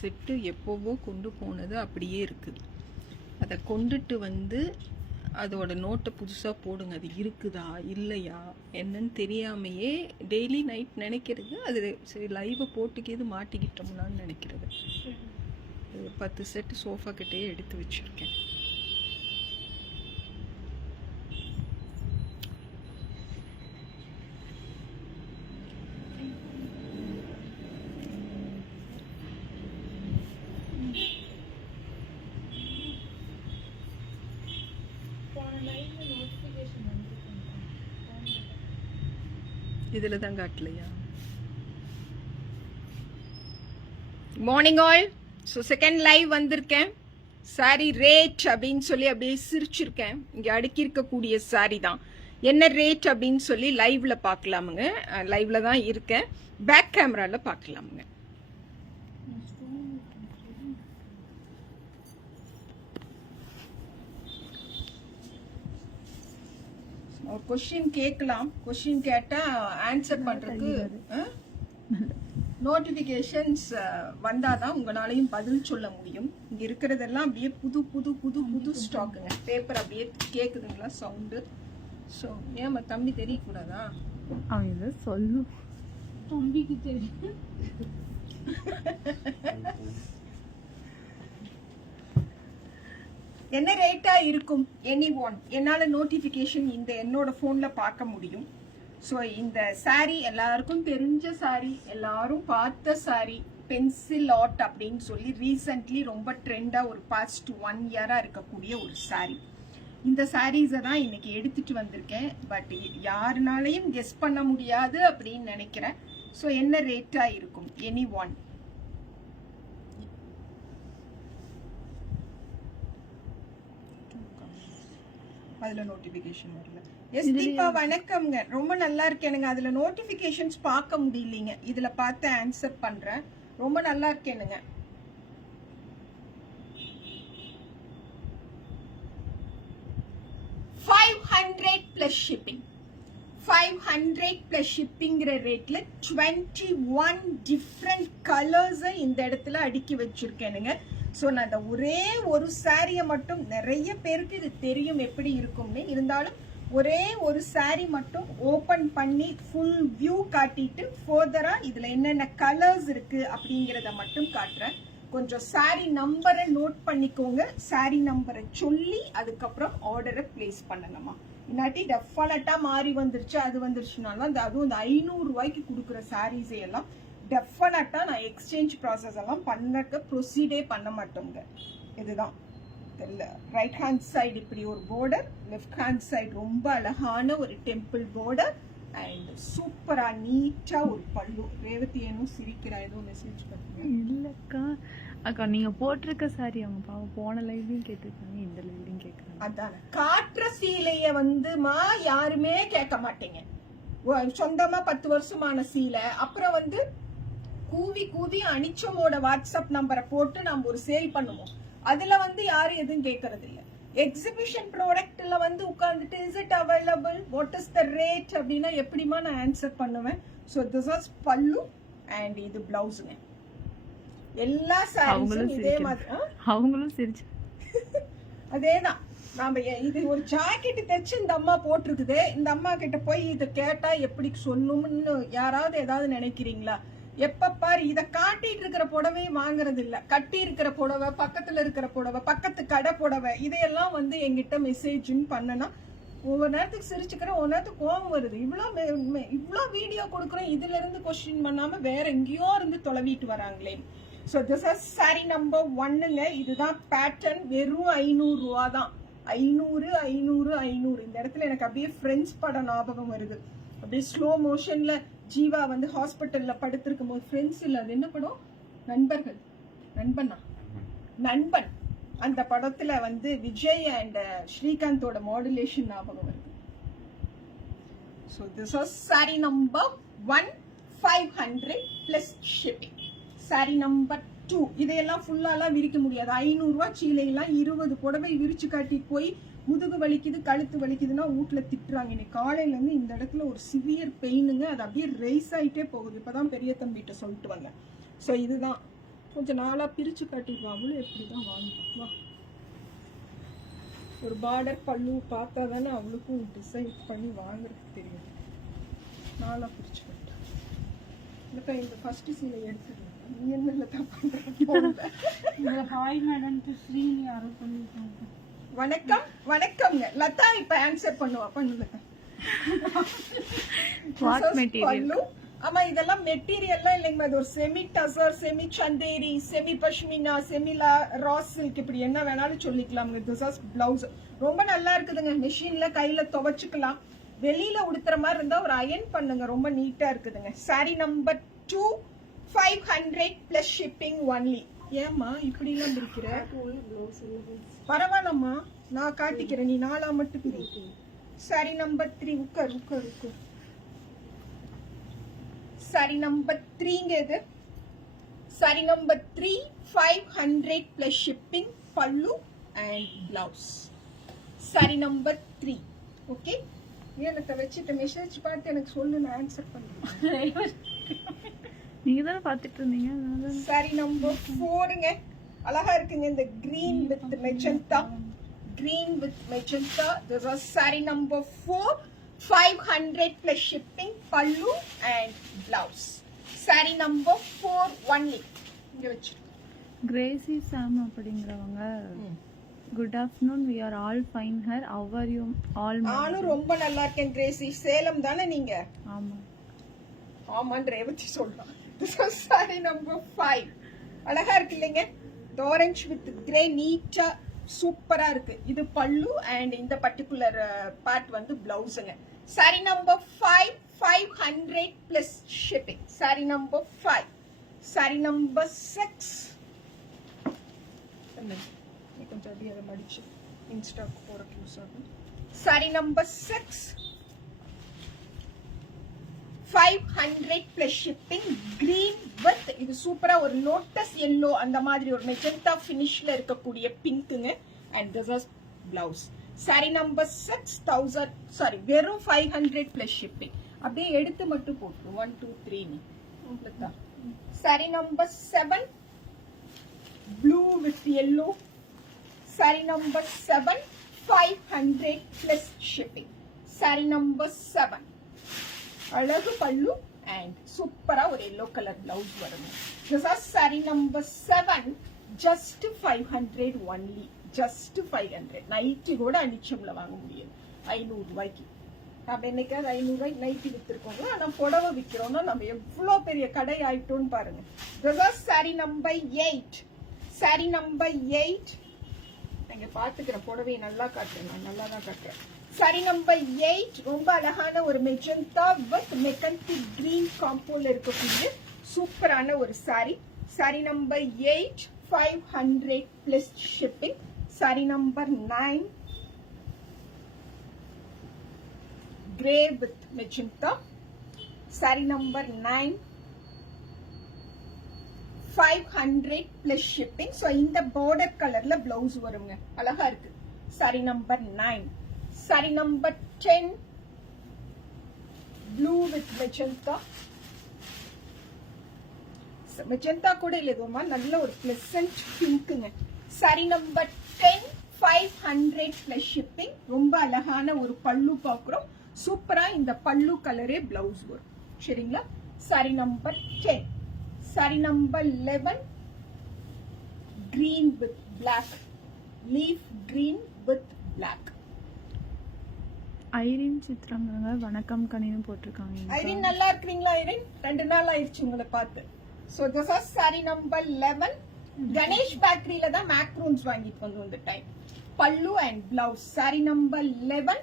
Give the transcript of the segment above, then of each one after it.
Set எப்போவோ கொண்டு போனது அப்படியே இருக்குது. அதை கொண்டுட்டு வந்து அதோட நோட்டை புதுசாக போடுங்க. அது இருக்குதா இல்லையா என்னன்னு தெரியாமையே டெய்லி நைட் நினைக்கிறது. அது சரி லைவை போட்டுக்கிது மாட்டிக்கிட்டோம்னான்னு நினைக்கிறது. 10 செட்டு சோஃபா கிட்டே எடுத்து வச்சுருக்கேன். இதில் தான் காட்டலையா? Morning all. So second live வந்திருக்கேன். சாரி ரேட் அப்படின்னு சொல்லி அப்படியே சிரிச்சிருக்கேன். இங்கே அடுக்கி இருக்கக்கூடிய சாரி தான் என்ன ரேட் அப்படின்னு சொல்லி லைவ்ல பார்க்கலாமுங்க. லைவ்ல தான் இருக்கேன். பேக் கேமரால பார்க்கலாமுங்க. ஒரு கொஸ்டின் கேட்கலாம். கொஸ்டின் கேட்டால் ஆன்சர் பண்ணுறதுக்கு நோட்டிஃபிகேஷன்ஸ் வந்தால் தான் உங்களாலையும் பதில் சொல்ல முடியும். இங்கே இருக்கிறதெல்லாம் அப்படியே புது புது புது புது ஸ்டாக்குங்க. பேப்பர் அப்படியே கேட்குதுங்களா சவுண்டு? ஸோ ஏன் தம்பி தெரியக்கூடாதா? அவன் இதை சொல்லும். தம்பிக்கு தெரியும். என்ன ரேட்டா இருக்கும் எனி ஒன் என்னால் நோட்டிஃபிகேஷன் இந்த என்னோட ஃபோனில் பார்க்க முடியும். ஸோ இந்த சாரீ எல்லாருக்கும் தெரிஞ்ச சாரீ, எல்லாரும் பார்த்த சாரீ, பென்சில் ஆர்ட் அப்படின்னு சொல்லி ரீசெண்ட்லி ரொம்ப ட்ரெண்டாக ஒரு பாஸ்ட் 1 இயராக இருக்கக்கூடிய ஒரு சாரீ. இந்த சாரீஸை தான் இன்னைக்கு எடுத்துட்டு வந்திருக்கேன். பட் யாருனாலையும் கெஸ் பண்ண முடியாது அப்படின்னு நினைக்கிறேன். ஸோ என்ன ரேட்டா இருக்கும் எனி ஒன்? அதில் நோட்டிஃபிகேஷன் வரல. எஸ் தீபா வணக்கம்ங்க. ரொம்ப நல்லா இருக்கேனுங்க. அதில் நோட்டிஃபிகேஷன்ஸ் பார்க்க முடியலைங்க. இதில் பார்த்து ஆன்சர் பண்ணுறேன். ரொம்ப நல்லா இருக்கேனுங்க. $500 ஷிப்பிங். 500 ஷிப்பிங்கிற ரேட்ல 21 டிஃப்ரெண்ட் கலர்ஸை இந்த இடத்துல அடுக்கி வச்சிருக்கேனுங்க. ஸோ நான் அந்த ஒரே ஒரு சாரியை மட்டும், நிறைய பேருக்கு இது தெரியும் எப்படி இருக்கும்னு, இருந்தாலும் ஒரே ஒரு சாரி மட்டும் ஓப்பன் பண்ணி ஃபுல் வியூ காட்டிட்டு ஃபர்தராக இதில் என்னென்ன கலர்ஸ் இருக்கு அப்படிங்கிறத மட்டும் காட்டுறேன். கொஞ்சம் சாரி நம்பரை நோட் பண்ணிக்கோங்க. சாரி நம்பரை சொல்லி அதுக்கப்புறம் ஆர்டரை பிளேஸ் பண்ணலாமா? இல்லாட்டி டெஃபினட்டா மாறி வந்துருச்சு அது வந்துருச்சுனாலும் அதுவும் இந்த 500 ரூபாய்க்கு கொடுக்குற சாரீஸை எல்லாம் டெஃபினட்டா நான் எக்ஸ்சேஞ்ச் ப்ராசஸ் எல்லாம் பண்ணக்க ப்ரொசீடே பண்ண மாட்டோங்க. இதுதான் ரைட் ஹேண்ட் சைடு இப்படி ஒரு பார்டர், லெஃப்ட் ஹேண்ட் சைடு ரொம்ப அழகான ஒரு டெம்பிள் பார்டர் அண்ட் சூப்பரா நீட்டா ஒரு பல்லு. ரேவதி ஏனும் சிரிக்கிறா, ஏதோ மெசேஜ் பண்ணுங்க. இல்லக்கா அக்கா நீங்க போட்டிருக்க சாரி அவங்க பாவம் போன லைவ்லயும் கேட்டிருக்காங்க, இந்த லைவ்லயும் கேட்கறாங்க. அதான காற்ற சீலைய வந்துமா யாருமே கேட்க மாட்டீங்க. சொந்தமா 10 வருஷமான சீலை. அப்புறம் வந்து கூவி கூவி அனிச்சமோட வாட்ஸ்அப் நம்பரை போட்டு நம்ம ஒரு சேல் பண்ணுவோம். அதுல வந்து யாரும் எதுவும் கேட்கறது இல்ல. எக்ஸிபிஷன் ப்ராடக்ட்ல வந்து உட்கார்ந்துட்டு is it available, what is the rate அப்படின்னா எப்படிமா நான் ஆன்சர் பண்ணுவேன். ஸோ திஸ் இஸ் பல்லு அண்ட் இது பிளவுஸுங்க. எல்லா சாரீஸும் இதே மாதிரி. அவங்களும் சிரிச்சு அதேதான். நாம இது ஒரு ஜாக்கெட் தைச்சு இந்த அம்மா போட்டிருக்குது. இந்த அம்மா கிட்ட போய் இதை கேட்டா எப்படி சொல்லும்னு யாராவது ஏதாவது நினைக்கிறீங்களா? எப்ப பாரு இதை காட்டிட்டு இருக்கிற புடவையும் வாங்குறது இல்ல. கட்டி இருக்கிற புடவை, பக்கத்துல இருக்கிற புடவை, பக்கத்து கடை புடவை, இதையெல்லாம் வந்து எங்கிட்ட மெசேஜ்ன்னு பண்ணனா ஒவ்வொரு நேரத்துக்கு சிரிச்சுக்கிறேன், ஒரு நேரத்துக்கு கோவம் வருது. இவ்வளோ வீடியோ கொடுக்குறோம், இதுல இருந்து கொஸ்டின் பண்ணாம வேற எங்கேயோ இருந்து தொலைவிட்டு வராங்களே. So this is sari number 1ங்க. இதுதான் பேட்டர்ன். வெறும் 500 ரூபா தான். 500 500 500. இந்த இடத்துல எனக்கு அப்படியே ஃப்ரெண்ட்ஸ் படம் ஞாபகம் வருது. அப்படியே ஸ்லோ மோஷன்ல ஜீவா வந்து ஹாஸ்பிட்டல்ல படுத்திருக்கும் போது, ஃப்ரெண்ட்ஸ் இல்ல அது என்ன படம், நண்பர்கள், நண்பனா நண்பன், அந்த படத்துல வந்து விஜய் அண்ட் ஸ்ரீகாந்தோட மாடுலேஷன் ஞாபகம் வருது. So this is sari number 1, 500 plus shipping. Sorry number 2. இதையெல்லாம் ஃபுல்லாலாம் விரிக்க முடியாது. 500 ரூபா சீலையெல்லாம் 20 புடவை விரிச்சு காட்டிட்டு போய் முதுகு வலிக்குது கழுத்து வலிக்குதுன்னா வீட்டுல திட்டுறாங்க. இன்னைக்கு காலையில இருந்து இந்த இடத்துல ஒரு சிவியர் பெயினுங்க. அது அப்படியே ரைஸ் ஆயிட்டே போகுது. இப்பதான் பெரிய தம்பிகிட்ட சொல்லிட்டு வந்தேன். ஸோ இதுதான் கொஞ்சம் நாளா பிரிச்சு காட்டிடுவோம். அவளும் எப்படிதான் வாங்குவோம். வா, ஒரு பார்டர் பல்லு பார்த்தா தானே அவளுக்கும் டிசைன் பண்ணி வாங்குறதுக்கு தெரியும். நாளா பிரிச்சு காட்டு. இந்த ஃபர்ஸ்ட் சீலை எடுத்துருங்க. நீ என்னல தான் பண்ற? ஹாய் மேடம் ஸ்ரீனி யாரோ பண்ணிருக்காங்க. வணக்கம். வணக்கம்ங்க. லதா இப்ப ஆன்சர் பண்ணுவா. பண்ணு லதா. What material? பல்லு. ஆமா, இதெல்லாம் மெட்டீரியல்லாம் இல்லைங்க. அது ஒரு semi tussar, semi Chanderi, semi pashmina, semi raw silk, இப்படி என்ன வேணாலும் சொல்லிக்கலாம்ங்க. This is blouse. ரொம்ப நல்லா இருக்குதுங்க. மெஷின்ல கையில துவைச்சுக்கலாம். வெளியில உடுத்துற மாதிரி இருந்தா ஒரு அயன் பண்ணுங்க. ரொம்ப நீட்டா இருக்குதுங்க. Sorry number 2, 500 plus shipping only. ஏமா இப்படி எல்லாம் இருக்கிற? பரவாயில்லம்மா, நான் காட்டிக்கிறேன். நீ நாளா மட்டும் பிரி. Sorry number 3. உட்கார் உட்கார் உட்கார். சாரி நம்பர் 3ங்க இது. சாரி நம்பர் 3, 500 plus shipping, பல்லு and blouse. Sorry number 3. Okay, எனக்கு வச்சுட்டு மெசேஜ் பார்த்து எனக்கு சொல்லு, நான் ஆன்சர் பண்ணுறேன். நீங்க தானே பாத்துட்டு இருந்தீங்க. சாரி நம்பர் 4ங்க. அழகா இருக்குங்க. இந்த green with magenta. Green with magenta. This is saree number 4, 500 plus shipping, pallu and blouse. Saree number 4 only. இங்க வச்சு. கிரேசி சாம் அப்படிங்கறவங்க, good afternoon, we are all fine here, how are you all? நானும் ரொம்ப நல்லா இருக்கேன் Crazy. Salem தானே நீங்க? ஆமா ஆமான்னு ரேவதி சொல்லலாம். This is saree number 5. அழகா இருக்கு இல்லைங்க? ஆரஞ்ச் வித் கிரே, நீட்டா சூப்பரா இருக்கு. இது பல்லு அண்ட் இந்த பர்டிகுலர் பார்ட் வந்து பிளவுஸுங்க. Sari number 5, 500 plus shipping. Sari number 5. Sari number 6. கொஞ்சம் அப்படியே அதை மடிச்சு இன்ஸ்டாக்கு போறதுக்கு யூஸ் ஆகும். Sari number 6, 500 plus shipping, green with, இது சூப்பரா ஒரு லோட்டஸ் yellow அந்த மாதிரி ஒரு மெஜெண்டா ஃபினிஷ்ல இருக்கக்கூடிய பிங்க்குங்க. and this is blouse. saree number 6000, sorry, வெறும் 500 plus shipping. அப்படியே எடுத்து மட்டும் போட்டு 1 2 3 நீ உங்களுக்கு. saree number 7, blue with yellow. saree number 7, 500 plus shipping. saree number 7, அழகு பல்லு அண்ட் சூப்பரா ஒரு எல்லோ கலர் பிளவுஸ் வருங்க. This is sari number 7, just 500 only. Just 500. Nighty கூட அனிச்சம்ல வாங்க முடியாது 500 ரூபாய்க்கு. நம்ம என்னைக்காவது 500 ரூபாய்க்கு நைட்டி வித்துருக்கோங்க. ஆனா புடவை விற்கிறோம்னா நம்ம எவ்வளவு பெரிய கடை ஆயிட்டோம்னு பாருங்க. This is sari number 8. Sorry number 8. நீங்க பாத்துக்கிற புடவையை நல்லா காட்டுறேன். நான் நல்லா தான் காட்டுறேன். சாரி நம்பர் 8 ரொம்ப அழகான ஒரு மெஜந்தா வித் மெக்கன்டி கிரீன் காம்போல இருக்கக்கூடிய சூப்பரான ஒரு sorry. Sorry number 8, 500 plus shipping. Sari number 9, grey with magenta. Sorry number 9, 500 plus shipping. So இந்த பார்டர் கலர்ல பிளவுஸ் வருங்க. அழகா இருக்கு. Sorry number 9. Saree number 10, blue with magenta. Magenta கூட இல்லதுமா, நல்ல ஒரு pleasant பிங்க்குங்க. Saree number 10, 500 plus shipping. ரொம்ப அழகான ஒரு பல்லு பார்க்குறோம். சூப்பரா இந்த பல்லு கலரே பிளவுஸ் வரும். சரிங்களா? Saree number 10. Saree number 11, green with black. Leaf green with black. Irene சித்ரங்க, வணக்கம் கனின்னு போட்டிருக்காங்க. ஐரின் நல்லா இருக்கீங்களா? ஐரின் 2 நாள் ஆயிடுச்சு உங்களை பார்த்து. So this is sari number 11. Ganesh பேக்கரியில தான் மேக்ரூன்ஸ் வாங்கிட்டு வந்து இந்த டைம். பல்லு and blouse. Sari number 11,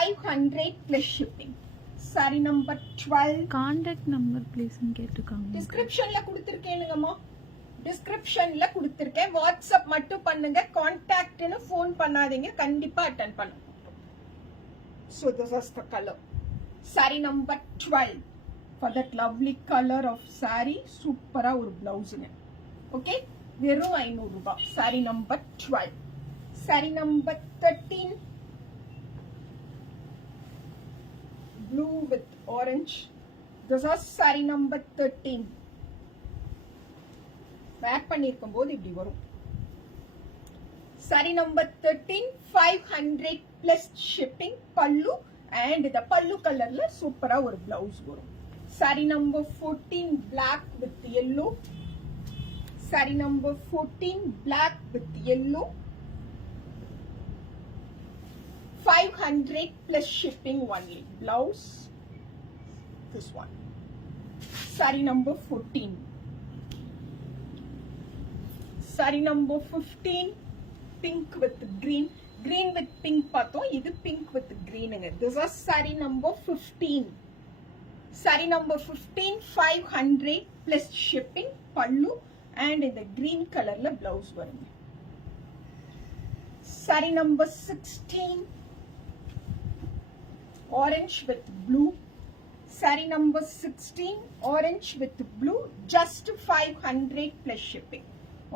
500 plus shipping. Sari number 12. Contact number ப்ளீஸ்னு கேட்டிருக்காங்க. டிஸ்கிரிப்ஷன்ல கொடுத்திருக்கேனுங்கம்மா. டிஸ்கிரிப்ஷன்ல கொடுத்திருக்கேன். வாட்ஸ்அப் மட்டும் பண்ணுங்க. கான்டாக்ட்னு ஃபோன் பண்ணாதீங்க. கண்டிப்பா அட்டெண்ட் பண்ணுங்க. So this is the color. Saree number 12. For that lovely color of saree, super ஒரு பிளவுஸ்ங்க. Okay, வெறும் 500 ரூபாய். Saree number 12. Saree number 13, blue with orange. This is saree number 13. வேர் பண்ணிருக்கும் போது இப்படி வரும். Saree number 13, 500 plus shipping, pallu and the pallu colorல சூப்பரா ஒரு blouse வரும். Saree number 14, black with yellow. Saree number 14, black with yellow. 500 plus shipping only. Blouse, this one. Saree number 14. Saree number 15, pink with green. Green with pink பார்த்தோம். இது pink with green. This is saree number 15. Saree number 15, 500 plus shipping, pallu and in the green colorல blouse வரும். Saree number 16, orange with blue. Saree number 16, orange with blue, just 500 plus shipping.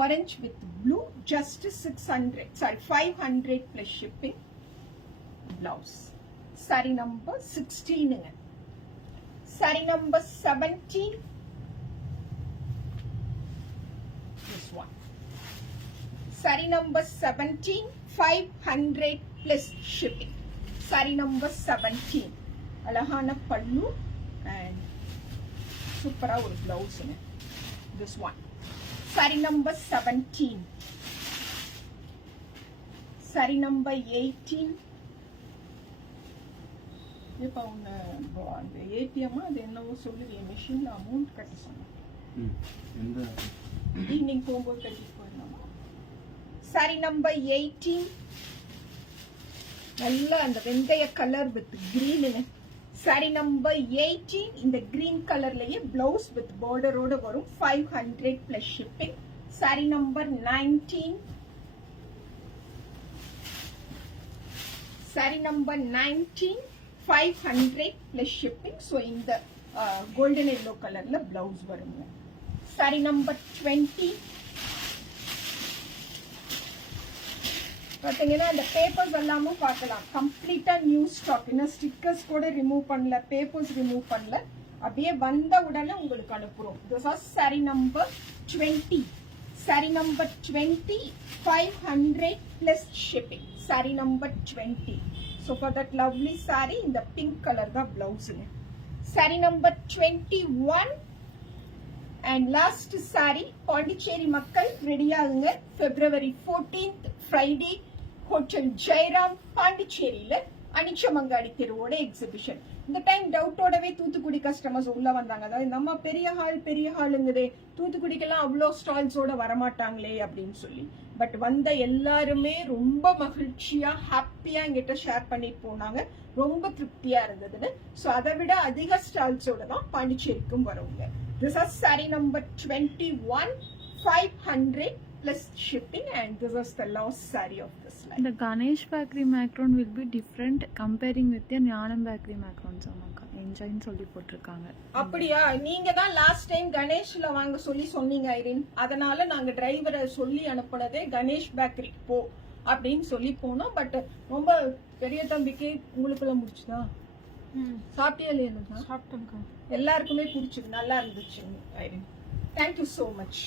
Orange with blue, just 600. Sorry, 500 plus shipping. Blouse. Saree number 16. Saree number 17. This one. Saree number 17, 500 plus shipping. Saree number 17. Alahana pallu and supera or blouse in it. This one. Saree number 17. Saree number 18. இப்போ அந்த ATM அது என்னவோ சொல்லுது மெஷின்ல amount கட்ட சொன்னேன். Evening போகும்போது கட்டிட்டு போயிடலாமா? Saree number 18. நல்ல அந்த வெந்தய colour with green. Saree number 18 இந்த green கலர்லயே blouse with border ஓட வரும். 500 plus shipping. Saree number 19. Saree number 19, 500 plus shipping. So இந்த golden yellow கலர்ல blouse வரும். Saree number 20. பாத்தீங்கன்னா இந்த பேப்பர்ஸ் எல்லாமும் பார்க்கலாம். கம்ப்ளீட்டா நியூ ஸ்டாக். இன்னும் ஸ்டிக்கர்ஸ் கூட ரிமூவ் பண்ணல, பேப்பர்ஸ் ரிமூவ் பண்ணல. அப்படியே வந்த உடனே உங்களுக்கு அனுப்புறோம். This is saree number 20. Saree number 20, 500 plus shipping. Saree number 20. So for that lovely saree, இந்த pink color தான் blouse. Saree number 21 and last saree. Pondicherry மக்கள் ரெடி ஆகுங்க. February 14th, Friday, Hotel Jairam, பாண்டிச்சேரியில அனிச்சமங்காடி தெருவோட எக்ஸிபிஷன். இந்த டைம் டவுட்டோடவே தூத்துக்குடி கஸ்டமர்ஸ் உள்ள வந்தாங்க. அதாவது நம்ம பெரிய ஹாலுங்குதே, தூத்துக்குடிக்கெல்லாம் அவ்வளோ ஸ்டால்ஸோட வரமாட்டாங்களே அப்படின்னு சொல்லி. பட் வந்த எல்லாருமே ரொம்ப மகிழ்ச்சியா ஹாப்பியா எங்கிட்ட ஷேர் பண்ணிட்டு போனாங்க. ரொம்ப திருப்தியா இருந்ததுன்னு. ஸோ அதை விட அதிக ஸ்டால்ஸோட தான் பாண்டிச்சேரிக்கும் வருவாங்க. This is saree number 21, 500 plus shipping, and this is the last saree of this line. The Ganesh Bakery macaron will be different comparing with the Gnanam Bakery macarons. என்ஜாய்னு சொல்லி போட்டிருக்காங்க. அப்படியா? நீங்க தான் லாஸ்ட் டைம் கணேஷ்ல வாங்க சொல்லி சொன்னீங்க ஐரின். அதனால நாங்க டிரைவரை சொல்லி அனுப்புனதே கணேஷ் பேக்கரி போ அப்படின்னு சொல்லி போனோம். பட் ரொம்ப பெரிய தம்பிக்கு உங்களுக்குள்ள முடிச்சுதா? சாப்பிட்டியா இல்லையா? சாப்பிட்டேன். எல்லாருக்குமே பிடிச்சது, நல்லா இருந்துச்சு ஐரின். Thank you so much.